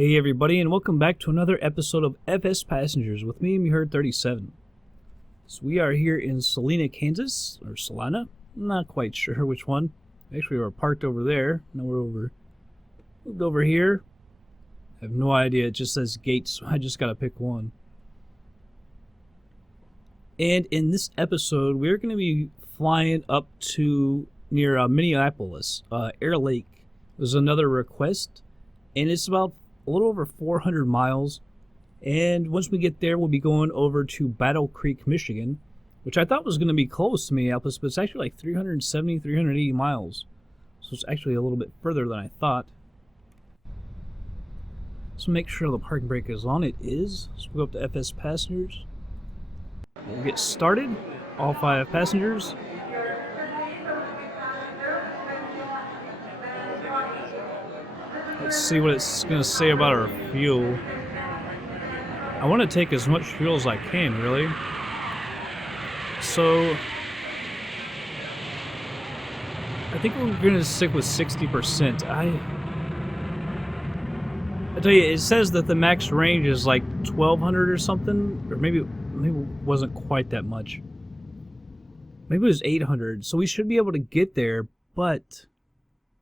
Hey everybody, and welcome back to another episode of FsPassengers with me, Meherd37. So we are here in Salina, Kansas, or Salina. I'm not quite sure which one. Actually, we were parked over there. Now we're moved over here. I have no idea. It just says gates, so I just gotta pick one. And in this episode, we're going to be flying up to near Minneapolis. Airlake was another request, and it's about a little over 400 miles. And once we get there, we'll be going over to Battle Creek, Michigan, which I thought was going to be close to Minneapolis, but it's actually like 370, 380 miles. So it's actually a little bit further than I thought. So make sure the parking brake is on. It is. So we'll go up to FsPassengers. We'll get started. All 5 passengers. Let's see what it's going to say about our fuel. I want to take as much fuel as I can, really. So I think we're going to stick with 60%. I tell you, it says that the max range is like 1,200 or something, or maybe it wasn't quite that much. Maybe it was 800. So we should be able to get there, but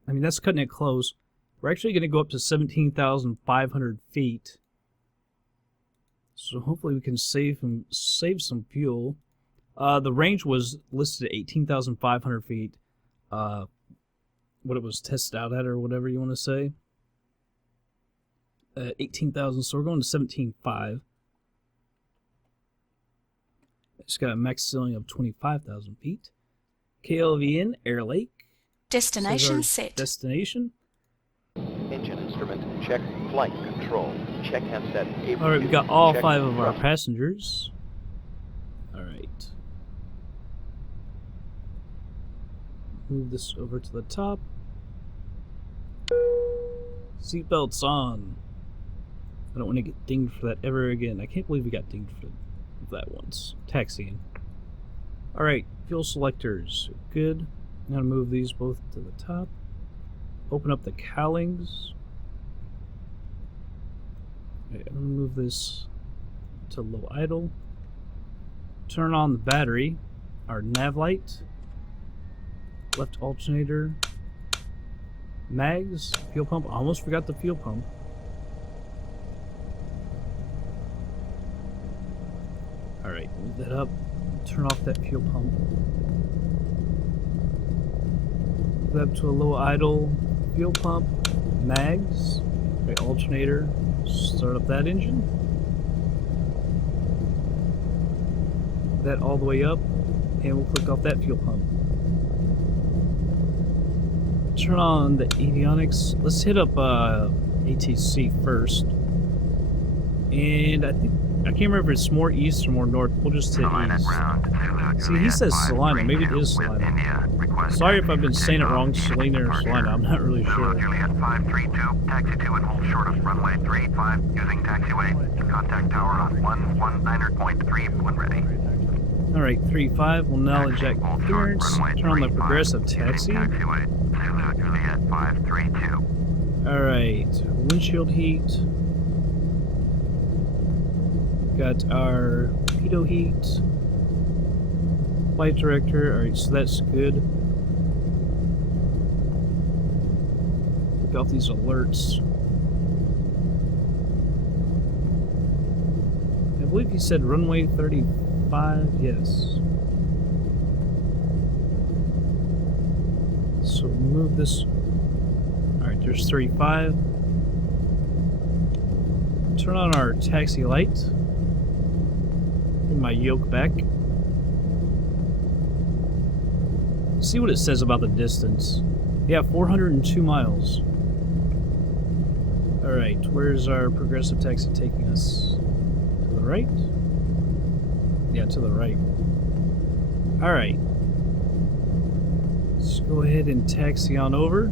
I mean that's cutting it close. We're actually going to go up to 17,500 feet. So hopefully we can save some fuel. The range was listed at 18,500 feet. What it was tested out at, or whatever you want to say. 18,000, so we're going to 17,500. It's got a max ceiling of 25,000 feet. KLVN, Airlake. Destination set. Destination. Engine instrument, check. Flight control, check handset. Alright, we got all 5 of our passengers. Alright. Move this over to the top. Seatbelts on. I don't want to get dinged for that ever again. I can't believe we got dinged for that once. Taxiing. Alright, fuel selectors. Good. I'm going to move these both to the top. Open up the cowlings. Okay, I'm going to move this to low idle. Turn on the battery. Our nav light. Left alternator. Mags. Fuel pump. I almost forgot the fuel pump. Alright, move that up. Turn off that fuel pump. Move that up to a low idle. Fuel pump. Mags. Right, alternator. Start up that engine. That all the way up. And we'll click off that fuel pump. Turn on the avionics. Let's hit up ATC first. And I can't remember if it's more east or more north. We'll just hit east. See, he says Salina. Maybe it is Salina. Sorry if I've been saying it wrong, Salina or Salina. I'm not really sure. Juliet 532, taxi to and hold short of runway 35, using taxiway. Contact tower on 119.3 when ready. Alright, 35. We'll now eject clearance. Turn on the progressive taxi. Taxiway, Zulu Juliet 532. Alright, windshield heat. Got our pitot heat. Flight director. Alright, so that's good. Look off these alerts. I believe he said runway 35. Yes. So move this. Alright, there's 35. Turn on our taxi light. Bring my yoke back. See what it says about the distance. Yeah, 402 miles. Alright, where's our progressive taxi taking us? To the right? Yeah, to the right. Alright. Let's go ahead and taxi on over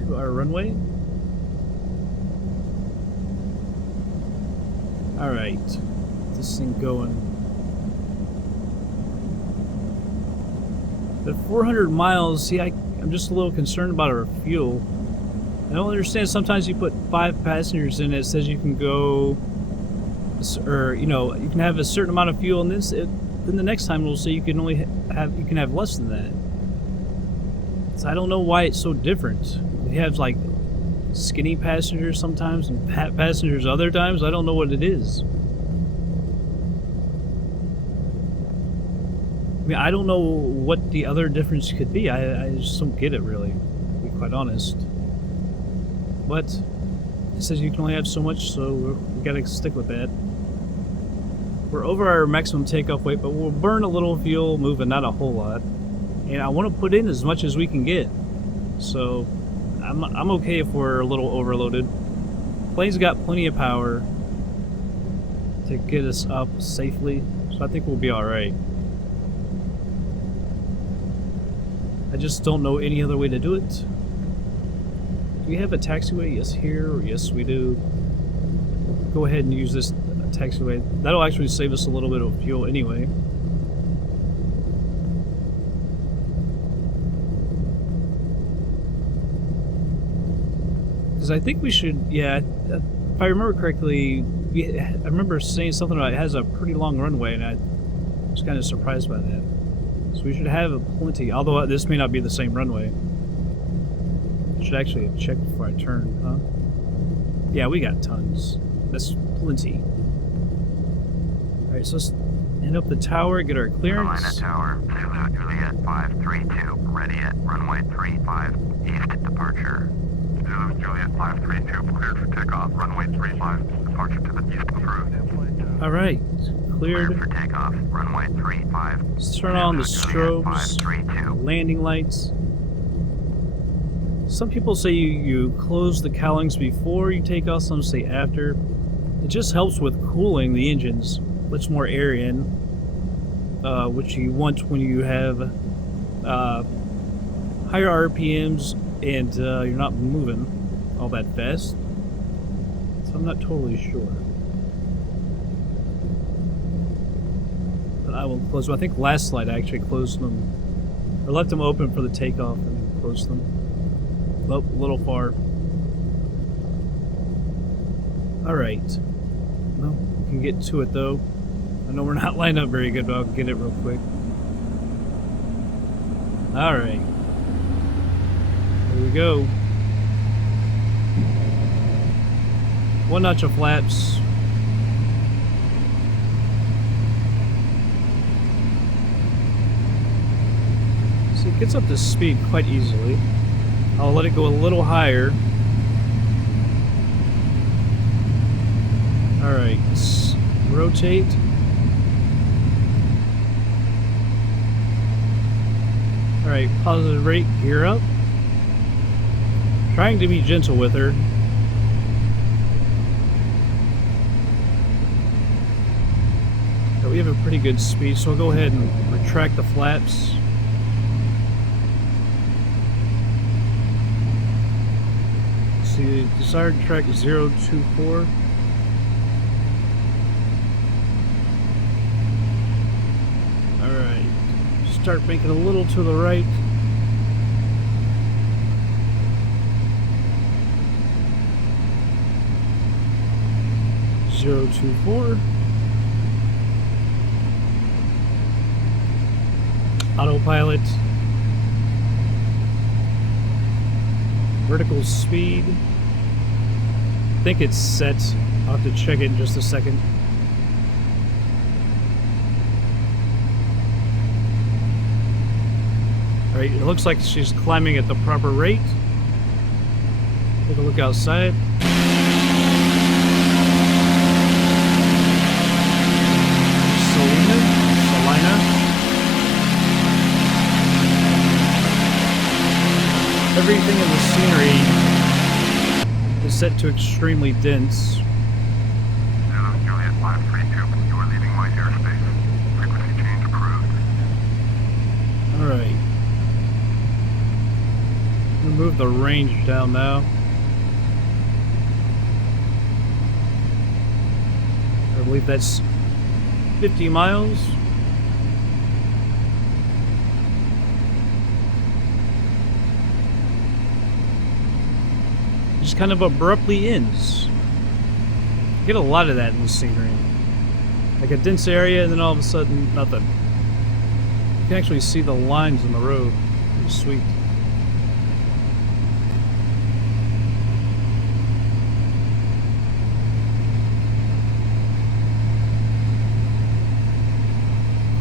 to our runway. Alright. Get this thing going. At 400 miles, see, I'm just a little concerned about our fuel. I don't understand. Sometimes you put 5 passengers in it, it says you can go, or you know, you can have a certain amount of fuel in this. Then the next time it'll say you can only have less than that. So I don't know why it's so different. We have like skinny passengers sometimes and fat passengers other times. I don't know what it is. I mean, I don't know what the other difference could be. I just don't get it, really, to be quite honest. But it says you can only have so much, so we gotta stick with that. We're over our maximum takeoff weight, but we'll burn a little fuel moving, not a whole lot. And I want to put in as much as we can get. So I'm okay if we're a little overloaded. Plane's got plenty of power to get us up safely, so I think we'll be alright. I just don't know any other way to do it. Do we have a taxiway? Yes, here. Yes, we do. Go ahead and use this taxiway. That'll actually save us a little bit of fuel anyway. Because I think we should, yeah, if I remember correctly, I remember saying something about it has a pretty long runway, and I was kind of surprised by that. So we should have plenty, although this may not be the same runway. I should actually have checked before I turned, huh? Yeah, we got tons. That's plenty. Alright, so let's end up the tower, get our clearance. Salina Tower, Zulu Juliet 532, ready at runway 35, east departure. Zulu Juliet 532, cleared for takeoff, runway 35, departure to the east approved. Alright, cleared. Cleared for takeoff, runway 35. Let's turn on the strobes, landing lights. Some people say you close the cowlings before you take off, some say after. It just helps with cooling the engines, lets more air in, which you want when you have higher RPMs and you're not moving all that fast. So I'm not totally sure. But I will close them. I think last slide I actually closed them, or left them open for the takeoff and then closed them. Oh, a little far. Alright. Well, we can get to it though. I know we're not lined up very good, but I'll get it real quick. Alright. Here we go. One notch of flaps. See, it gets up to speed quite easily. I'll let it go a little higher. Alright, let's rotate. Alright, positive rate, gear up. Trying to be gentle with her. But we have a pretty good speed, so I'll go ahead and retract the flaps. See, desired track 024. Alright. Start making a little to the right. Zero 24. Autopilot. Vertical speed. I think it's set. I'll have to check it in just a second. Alright, it looks like she's climbing at the proper rate. Take a look outside. Salina. Everything in the scenery is set to extremely dense. Zulu Juliet 532, you are leaving my airspace. Frequency change approved. Alright. Move the range down now. I believe that's 50 miles. just kind of abruptly ends. You get a lot of that in the scenery. Like a dense area, and then all of a sudden, nothing. You can actually see the lines in the road. It's sweet.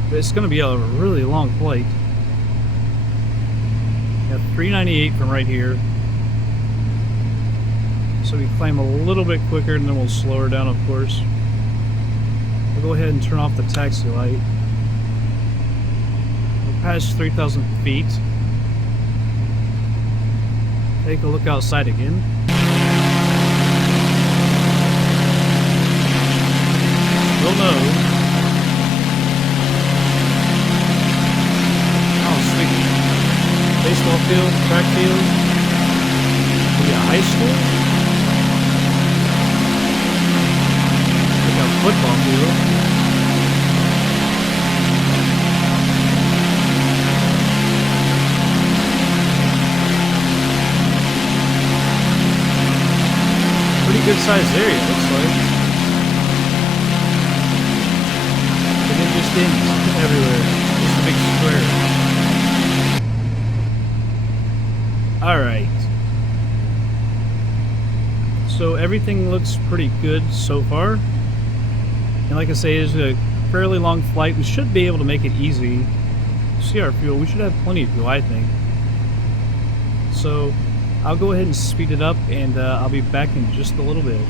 But it's going to be a really long flight. Got 398 from right here. So we climb a little bit quicker, and then we'll slow her down, of course. We'll go ahead and turn off the taxi light. We'll pass 3,000 feet. Take a look outside again. Still no. Oh, sweet. Baseball field, track field. Maybe a high school? Like a football field. Pretty good sized area, looks like. But it just ends everywhere. Just a big square. Alright. So everything looks pretty good so far. And like I say, it's a fairly long flight. We should be able to make it easy. See our fuel. We should have plenty of fuel, I think. So I'll go ahead and speed it up, and I'll be back in just a little bit.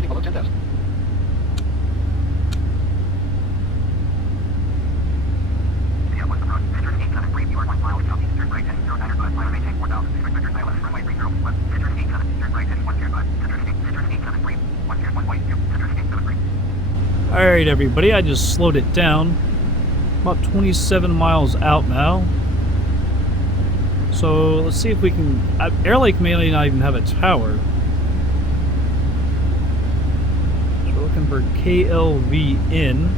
descending below 10,000. Alright everybody, I just slowed it down. About 27 miles out now. So let's see if we can... Airlake may not even have a tower. So we're looking for KLVN.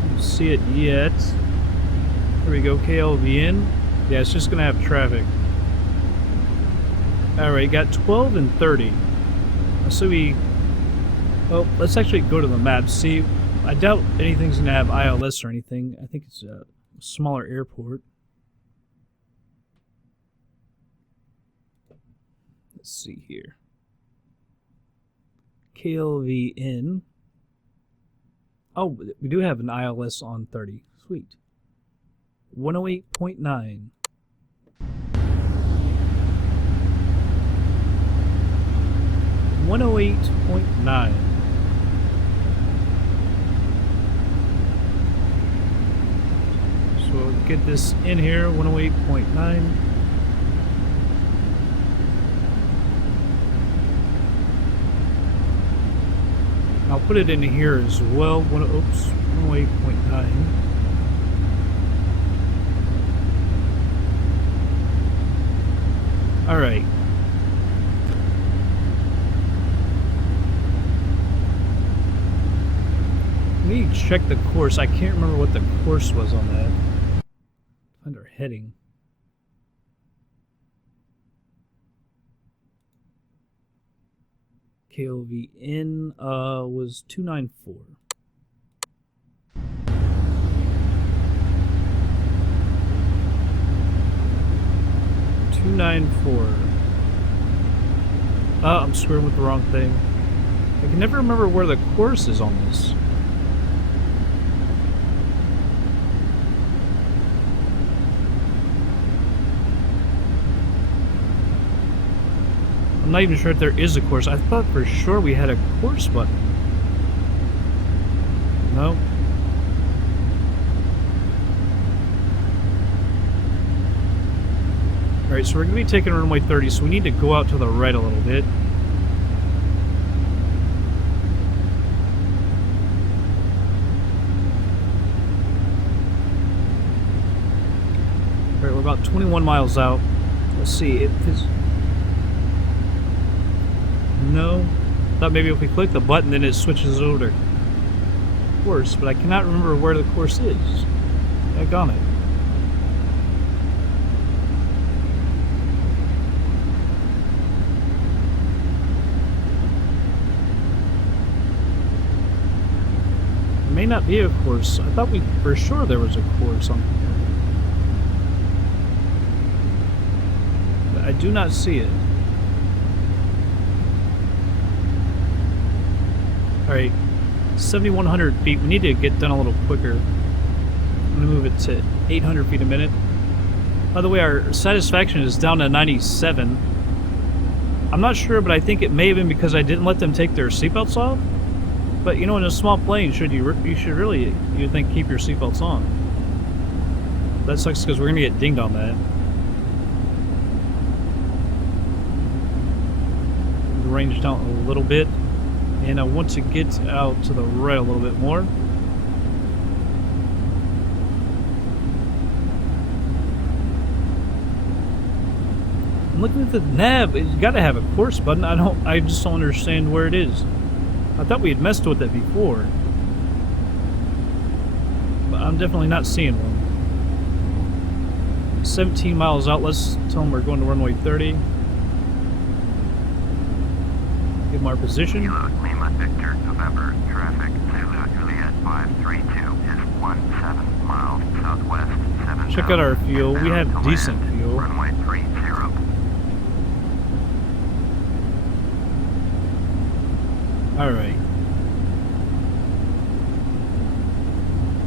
Don't see it yet. There we go, KLVN. Yeah, it's just going to have traffic. Alright, got 12 and 30. So we... Well, let's actually go to the map. See, I doubt anything's going to have ILS or anything. I think it's a smaller airport. Let's see here. KLVN. Oh, we do have an ILS on 30. Sweet. 108.9. 108.9. So we'll get this in here, 108.9. I'll put it in here as well. 108.9. All right. We need to check the course. I can't remember what the course was on that. Under heading. KLVN was 294. I'm screwing with the wrong thing. I can never remember where the course is on this. I'm not even sure if there is a course. I thought for sure we had a course button. No. Alright, so we're going to be taking runway 30, so we need to go out to the right a little bit. Alright, we're about 21 miles out. Let's see, if it's... No. Thought maybe if we click the button then it switches over to course, but I cannot remember where the course is. Daggone it. There may not be a course. I thought we for sure there was a course on here. But I do not see it. Alright, 7,100 feet. We need to get done a little quicker. I'm going to move it to 800 feet a minute. By the way, our satisfaction is down to 97. I'm not sure, but I think it may have been because I didn't let them take their seatbelts off. But you know, in a small plane, you should really, you'd think, keep your seatbelts on. That sucks because we're going to get dinged on that. Range down a little bit. And I want to get out to the right a little bit more. I'm looking at the nav. It's got to have a course button. I just don't understand where it is. I thought we had messed with it before. But I'm definitely not seeing one. 17 miles out. Let's tell them we're going to runway 30. Give them our position. Kilo Lima Victor, November, traffic, Zulu Juliet 532 is 17 miles southwest, 7. Check out our fuel. We have decent fuel. Runway 30. Alright.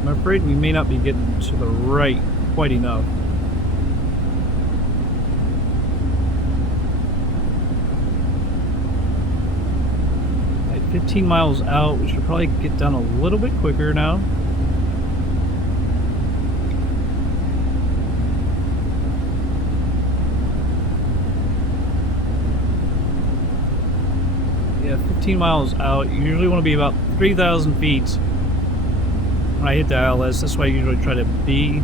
I'm afraid we may not be getting to the right quite enough. 15 miles out. We should probably get down a little bit quicker now. Yeah, 15 miles out. You usually want to be about 3,000 feet when I hit the ILS. That's why I usually try to be.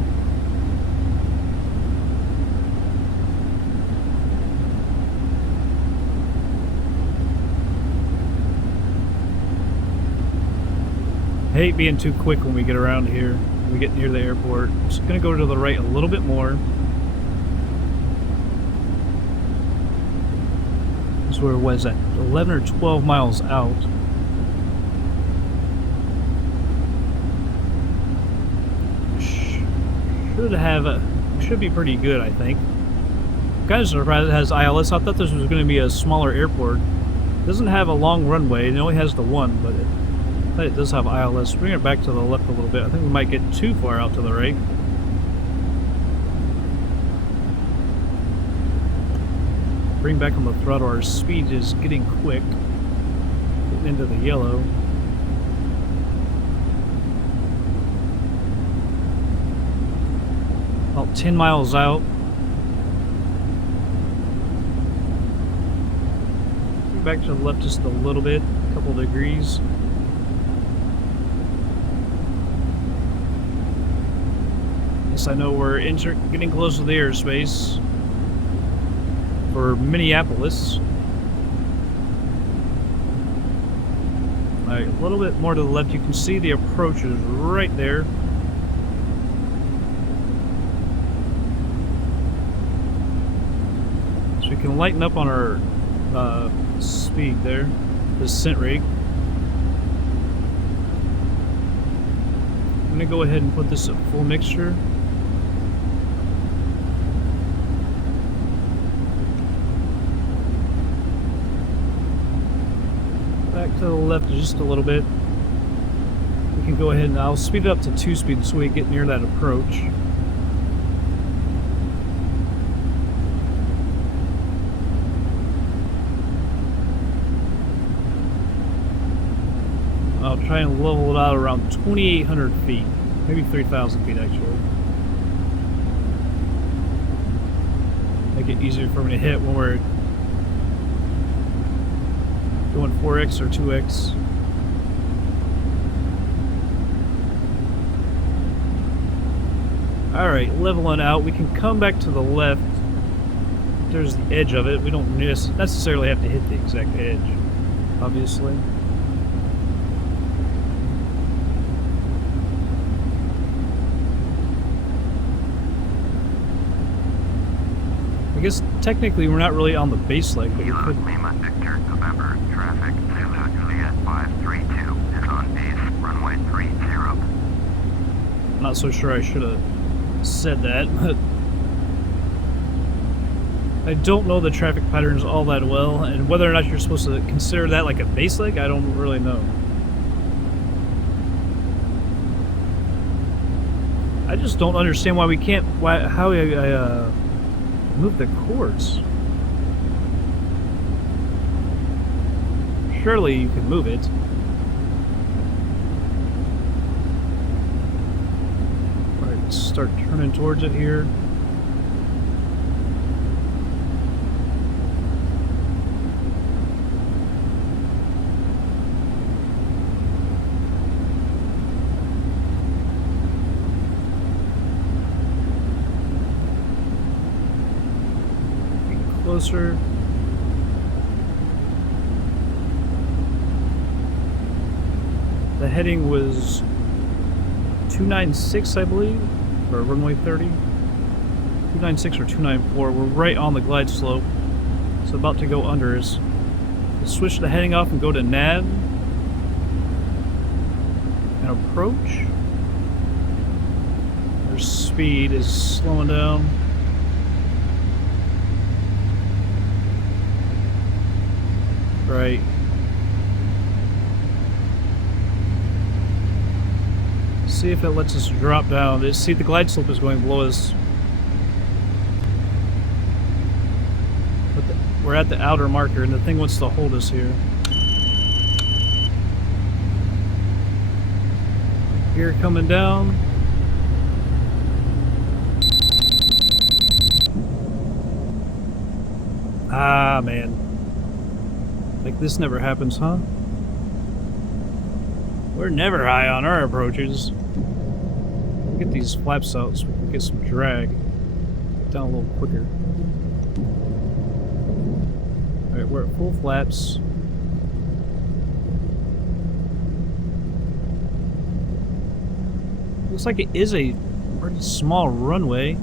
I hate being too quick when we get around here, when we get near the airport. Just gonna go to the right a little bit more. This is where it was at 11 or 12 miles out. Should be pretty good, I think. Kind of surprised it has ILS. I thought this was going to be a smaller airport. It doesn't have a long runway. It only has the one, but it does have ILS. Bring it back to the left a little bit. I think we might get too far out to the right. Bring back on the throttle. Our speed is getting quick. Getting into the yellow. About 10 miles out. Bring back to the left just a little bit. A couple degrees. Yes, I know we're getting close to the airspace for Minneapolis. Alright, a little bit more to the left. You can see the approach is right there. So we can lighten up on our speed there, the descent rate. I'm going to go ahead and put this at full mixture. Back to the left just a little bit. We can go ahead and I'll speed it up to 2 speed so we get near that approach. I'll try and level it out around 2,800 feet, maybe 3,000 feet actually. Make it easier for me to hit when we're doing 4X or 2X. Alright, leveling out. We can come back to the left. There's the edge of it. We don't necessarily have to hit the exact edge, obviously. I guess technically we're not really on the base leg, but we could. Lima Victor, November, traffic, Zulu Juliet 532 is on base, runway 30. I'm not so sure I should have said that, but I don't know the traffic patterns all that well, and whether or not you're supposed to consider that like a base leg, I don't really know. I just don't understand why we can't, how I move the course. Surely you can move it. Alright, let's start turning towards it here. Closer. The heading was 296, I believe, or runway 30. 296 or 294. We're right on the glide slope. It's about to go under us. We'll switch the heading off and go to nav and approach. Our speed is slowing down. Right. See if it lets us drop down. See, the glide slope is going below us. But we're at the outer marker, and the thing wants to hold us here. gear coming down. Ah, man. Like this never happens, huh? We're never high on our approaches. Get these flaps out so we can get some drag. Get down a little quicker. Alright, we're at full flaps. Looks like it is a pretty small runway.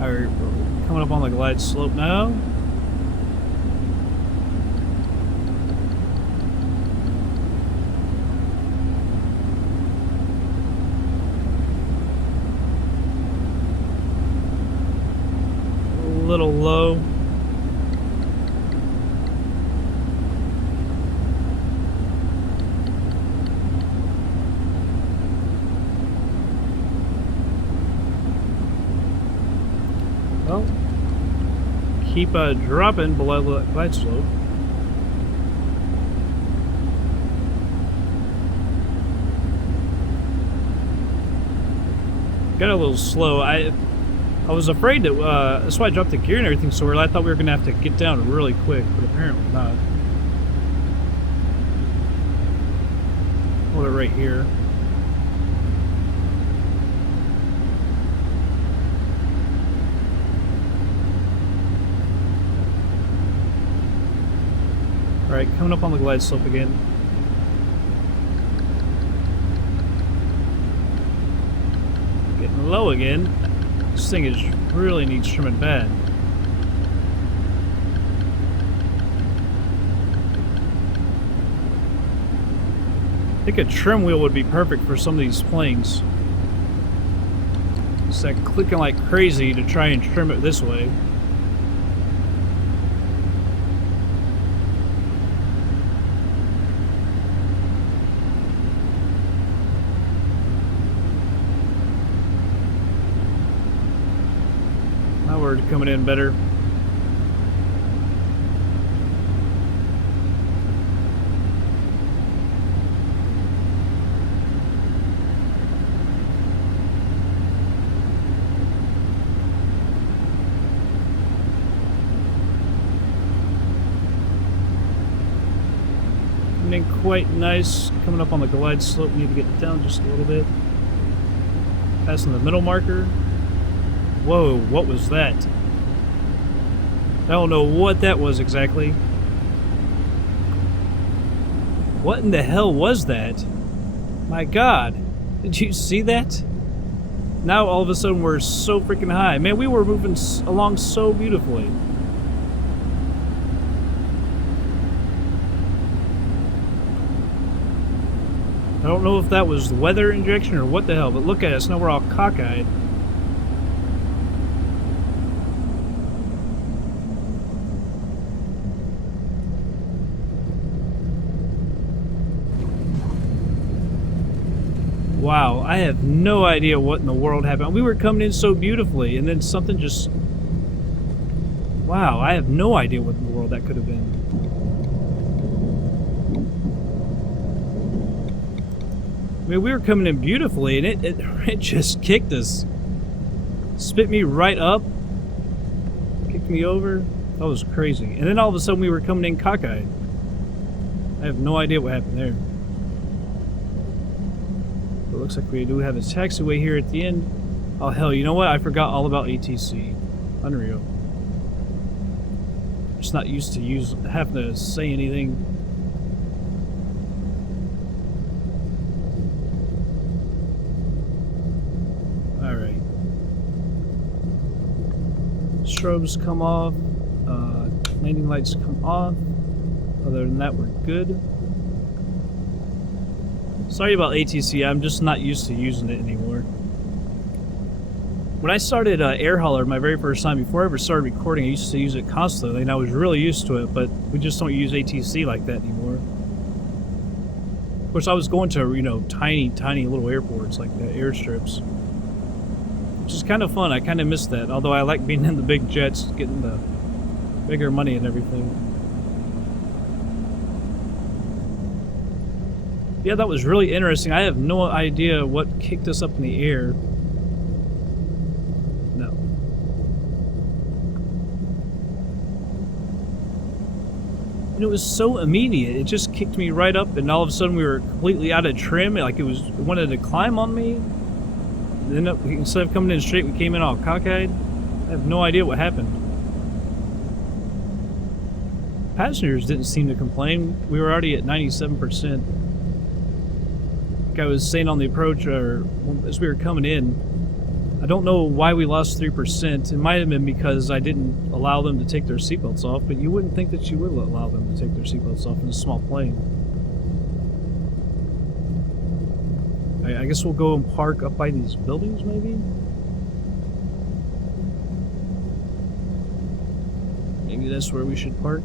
Alright, we're coming up on the glide slope now. A little low. Well, keep dropping below the glide slope. Got a little slow. I was afraid that that's why I dropped the gear and everything so early. I thought we were gonna have to get down really quick, but apparently not. Hold it right here. Alright, coming up on the glide slope again. Getting low again. This thing is really needs trimming bad. I think a trim wheel would be perfect for some of these planes. It's like clicking like crazy to try and trim it this way. Coming in better. Coming in quite nice. Coming up on the glide slope, need to get down just a little bit. Passing the middle marker. Whoa, what was that? I don't know what that was exactly. What in the hell was that? My God. Did you see that? Now all of a sudden we're so freaking high. Man, we were moving along so beautifully. I don't know if that was weather injection or what the hell, but look at us. Now we're all cockeyed. Wow, I have no idea what in the world happened. We were coming in so beautifully, and then something just... Wow, I have no idea what in the world that could have been. I mean, we were coming in beautifully, and it just kicked us. Spit me right up. Kicked me over. That was crazy. And then all of a sudden we were coming in cockeyed. I have no idea what happened there. It looks like we do have a taxiway here at the end. Oh hell, you know what? I forgot all about ATC. Unreal. Just not used to having to say anything. Alright. Strobes come off. Landing lights come off. Other than that, we're good. Sorry about ATC, I'm just not used to using it anymore. When I started Air Hauler my very first time, before I ever started recording, I used to use it constantly, and I was really used to it, but we just don't use ATC like that anymore. Of course, I was going to, you know, tiny little airports, like the airstrips. Which is kind of fun, I kind of miss that, although I like being in the big jets, getting the bigger money and everything. Yeah, that was really interesting. I have no idea what kicked us up in the air. No. And it was so immediate. It just kicked me right up, and all of a sudden we were completely out of trim. Like it wanted to climb on me. And then instead of coming in straight, we came in all cockeyed. I have no idea what happened. Passengers didn't seem to complain. We were already at 97%. Like I was saying on the approach, or as we were coming in, I don't know why we lost 3%. It might have been because I didn't allow them to take their seatbelts off, but you wouldn't think that you would allow them to take their seatbelts off in a small plane. I guess we'll go and park up by these buildings, maybe? Maybe that's where we should park.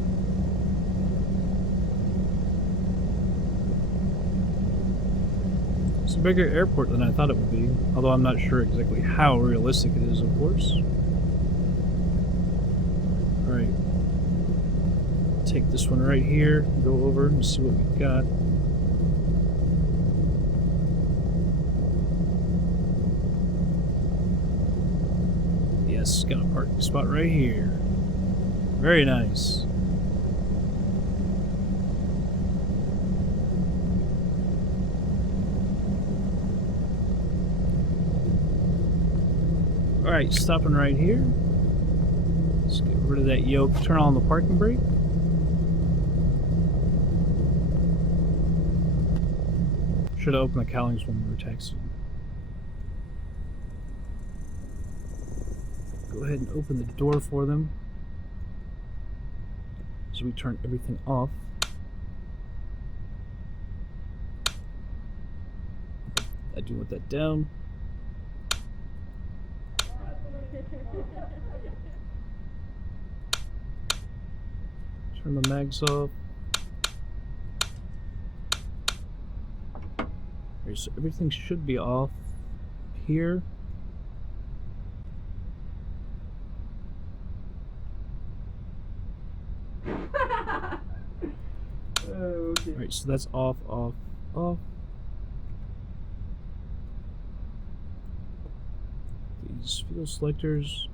It's a bigger airport than I thought it would be, although I'm not sure exactly how realistic it is, of course. Alright. Take this one right here, go over and see what we got. Yes, got a parking spot right here. Very nice. Alright, stopping right here. Let's get rid of that yoke, turn on the parking brake. Should have opened the cowlings when we were taxiing. Go ahead and open the door for them. So we turn everything off. I do want that down. Turn the mags off. Okay, so everything should be off here. Okay. Alright, so that's off, off, off. These fuel selectors,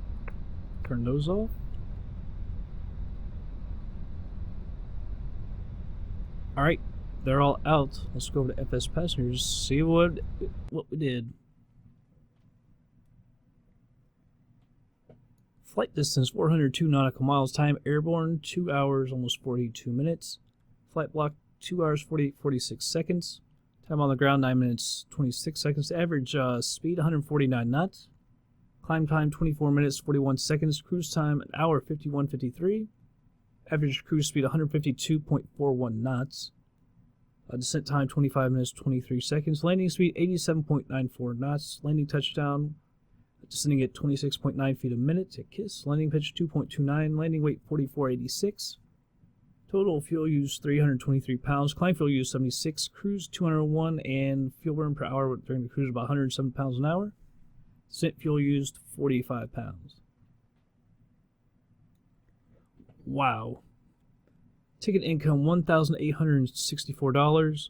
turn those off. Alright, they're all out. Let's go over to FsPassengers, see what we did. Flight distance 402 nautical miles. Time airborne 2 hours almost 42 minutes. Flight block 2 hours 46 seconds. Time on the ground 9 minutes 26 seconds. Average speed 149 knots. Climb time 24 minutes 41 seconds. Cruise time 1 hour 51:53. Average cruise speed 152.41 knots. Descent time 25 minutes 23 seconds. Landing speed 87.94 knots. Landing touchdown descending at 26.9 feet a minute at KISS. Landing pitch 2.29. Landing weight 4486. Total fuel use 323 pounds. Climb fuel use 76. Cruise 201. And fuel burn per hour during the cruise about 107 pounds an hour. Descent fuel used 45 pounds. Wow. Ticket income $1,864.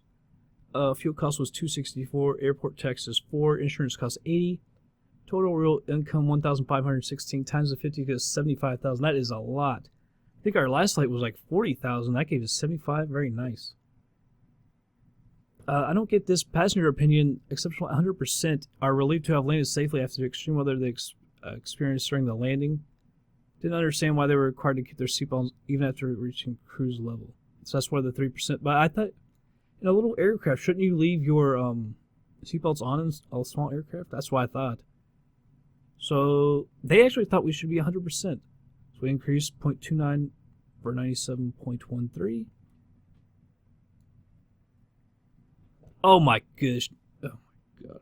Fuel cost was $264. Airport taxes $4. Insurance cost $80. Total real income $1,516 times the 50 is $75,000. That is a lot. I think our last flight was like $40,000. That gave us $75,000. Very nice. I don't get this passenger opinion. Exceptional 100% are relieved to have landed safely after the extreme weather they experienced during the landing. Didn't understand why they were required to keep their seatbelts even after reaching cruise level. So that's why the 3%. But I thought in a little aircraft, shouldn't you leave your seatbelts on in a small aircraft? That's what I thought. So they actually thought we should be 100%. So we increased 0.29 for 97.13. Oh my gosh. Oh my god.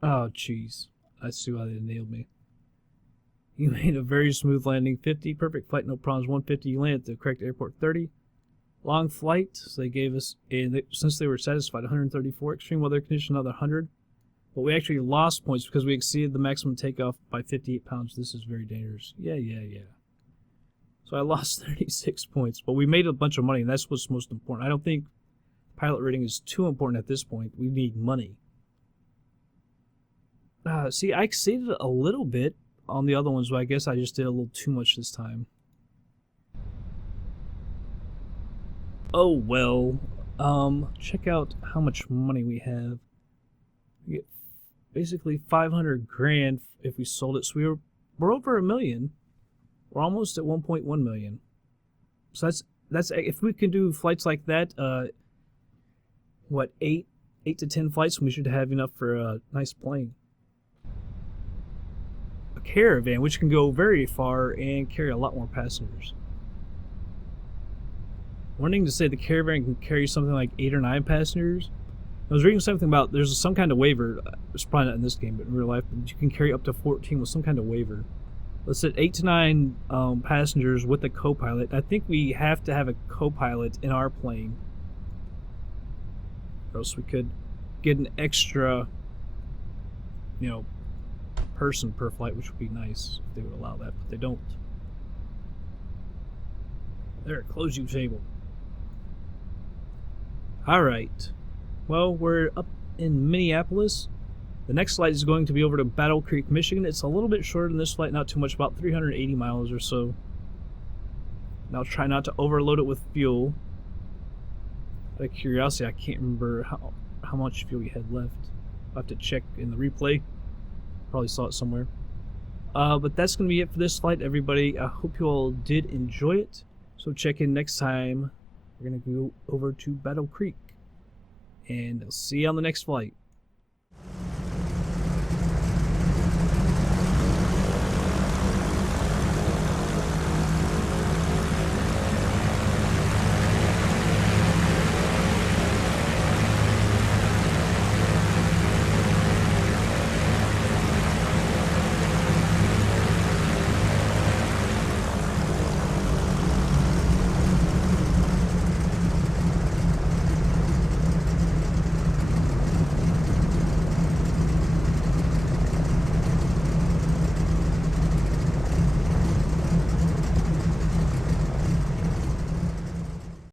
Oh jeez. I see why they nailed me. You made a very smooth landing. 50. Perfect flight, no problems. 150. You landed at the correct airport. 30. Long flight. So they gave us, since they were satisfied, 134. Extreme weather condition, another 100. But we actually lost points because we exceeded the maximum takeoff by 58 pounds. This is very dangerous. Yeah. So I lost 36 points. But we made a bunch of money, and that's what's most important. I don't think pilot rating is too important at this point. We need money. See, I exceeded a little bit on the other ones, but I guess I just did a little too much this time. Oh well. Check out how much money we have. We get basically 500 grand if we sold it. So we're over $1 million. We're almost at 1.1 million. So that's if we can do flights like that. What, 8 to 10 flights? We should have enough for a nice plane. A caravan, which can go very far and carry a lot more passengers. Wanting to say the caravan can carry something like 8 or 9 passengers. I was reading something about there's some kind of waiver. It's probably not in this game, but in real life, but you can carry up to 14 with some kind of waiver. Let's say 8 to 9 passengers with a co-pilot. I think we have to have a co-pilot in our plane, or else we could get an extra, you know, person per flight, which would be nice if they would allow that, but they don't. There, close you table. Alright, well, we're up in Minneapolis. The next flight is going to be over to Battle Creek, Michigan. It's a little bit shorter than this flight, not too much, about 380 miles or so. And I'll try not to overload it with fuel. Out of curiosity, I can't remember how much fuel we had left. I'll have to check in the replay. Probably saw it somewhere. But that's going to be it for this flight, everybody. I hope you all did enjoy it. So check in next time. We're going to go over to Battle Creek. And I'll see you on the next flight.